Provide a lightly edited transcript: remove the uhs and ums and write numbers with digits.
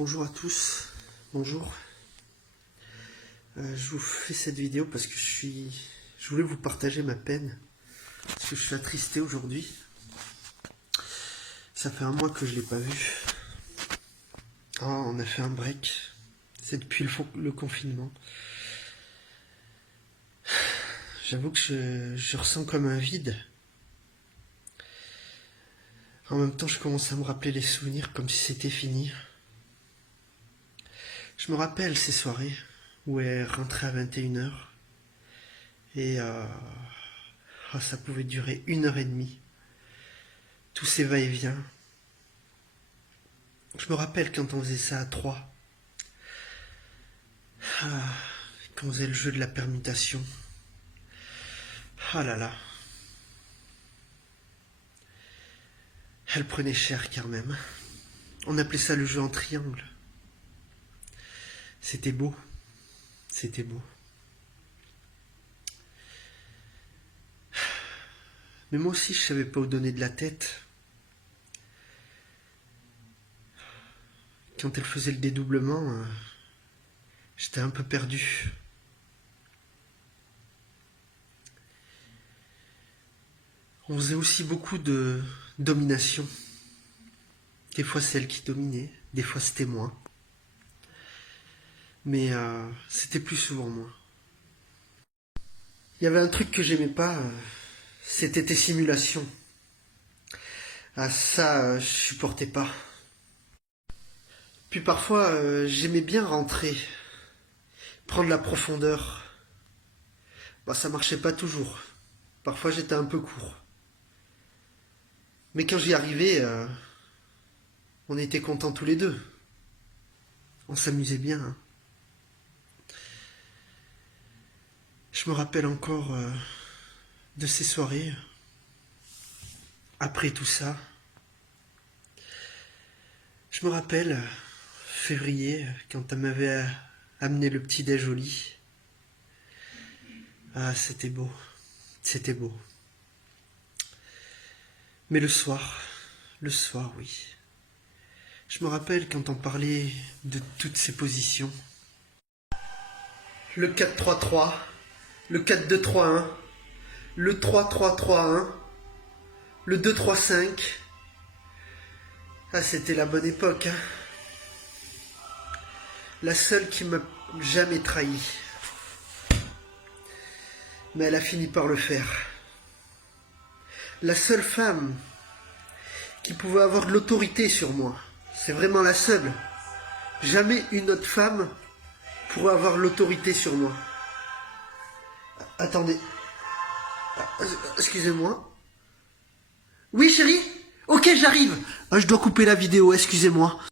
Bonjour à tous, bonjour. Je vous fais cette vidéo parce que je voulais vous partager ma peine, parce que je suis attristé aujourd'hui. Ça fait un mois que je l'ai pas vu. On a fait un break, c'est depuis le confinement. J'avoue que je ressens comme un vide. En même temps, je commence à me rappeler les souvenirs comme si c'était fini. Je me rappelle ces soirées où elle rentrait à 21h et ça pouvait durer 1h30. Tous ces va-et-vient. Je me rappelle quand on faisait ça à 3. Quand on faisait le jeu de la permutation. Ah là là. Elle prenait cher quand même. On appelait ça le jeu en triangle. C'était beau. C'était beau. Mais moi aussi, je savais pas où donner de la tête. Quand elle faisait le dédoublement, j'étais un peu perdu. On faisait aussi beaucoup de domination. Des fois, c'est elle qui dominait, des fois, c'était moi. Mais c'était plus souvent moi. Il y avait un truc que j'aimais pas, c'était tes simulations. Ah ça, je supportais pas. Puis parfois, j'aimais bien rentrer, prendre la profondeur. Ça marchait pas toujours. Parfois, j'étais un peu court. Mais quand j'y arrivais, on était contents tous les deux. On s'amusait bien. Hein. Je me rappelle encore de ces soirées. Après tout ça, je me rappelle, février, quand elle m'avait amené le petit-déj au lit. Ah, c'était beau. C'était beau. Mais le soir, oui. Je me rappelle quand on parlait de toutes ces positions. Le 4-3-3, le 4-2-3-1, le 3-3-3-1, le 2-3-5. Ah, c'était la bonne époque, hein. La seule qui m'a jamais trahi. Mais elle a fini par le faire. La seule femme qui pouvait avoir de l'autorité sur moi. C'est vraiment la seule. Jamais une autre femme pourrait avoir l'autorité sur moi. Attendez. Excusez-moi. Oui, chérie? Ok, j'arrive. Je dois couper la vidéo, excusez-moi.